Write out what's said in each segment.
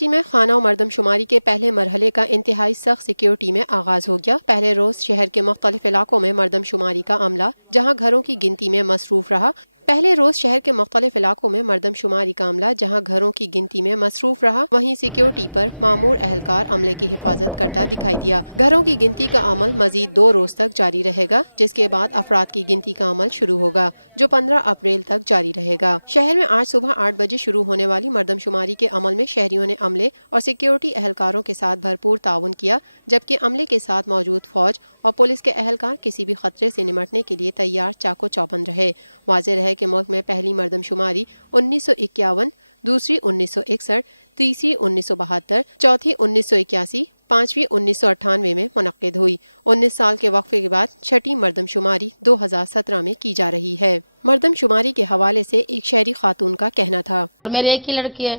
कराची में खाना और मरदमशुमारी के पहले मरहले का इंतहाई सख्त सिक्योरिटी में आगाज हो गया। पहले रोज शहर के मुख्तलिफ इलाकों में मरदमशुमारी का अमला जहां घरों की गिनती में मसरूफ रहा। पहले रोज शहर के मुख्तलिफ इलाकों में मरदमशुमारी का अमला जहां घरों की गिनती में मसरूफ रहा, वहीं सिक्योरिटी पर मामूर अहलकार अमले की हिफाजत करता दिखाई दिया। घरों की गिनती का अमल मजीद 2 रोज तक जारी रहेगा, जिसके बाद अफराद की गिनती का अमल शुरू होगा, जो 15 अप्रैल तक जारी रहेगा। शहर में आज सुबह 8 बजे शुरू होने वाली मरदमशुमारी के अमल में शहरियों ने अमले और सिक्योरिटी अहलकारों के साथ भरपूर ताउन किया, जबकि अमले के साथ मौजूद फौज और पुलिस के अहलकार किसी भी खतरे से निमटने के लिए तैयार चाको चौबंद रहे। वाज़ेह रहे कि मुल्क में पहली मरदमशुमारी 1951, दूसरी 1961, तीसरी 1972, चौथी 1981, पाँचवीं 1998 में मुनक्किद हुई। 19 साल के वक्फे के बाद छठी मरदमशुमारी 2017 में की जा रही है। मरदमशुमारी के हवाले से एक शहरी खातून का कहना था। मेरी एक ही लड़की है,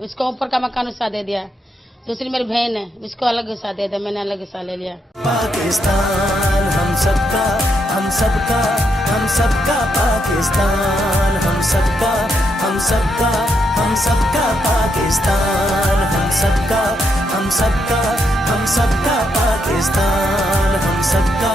उसको ऊपर का मकान हिस्सा दे दिया। दूसरी मेरी बहन है, उसको अलग हिस्सा दे दिया, मैंने अलग हिस्सा ले लिया। पाकिस्तान हम सबका, हम सबका, हम सबका पाकिस्तान, हम सबका, हम सबका, हम सबका पाकिस्तान, हम सबका, हम सबका, हम सबका पाकिस्तान, हम सबका।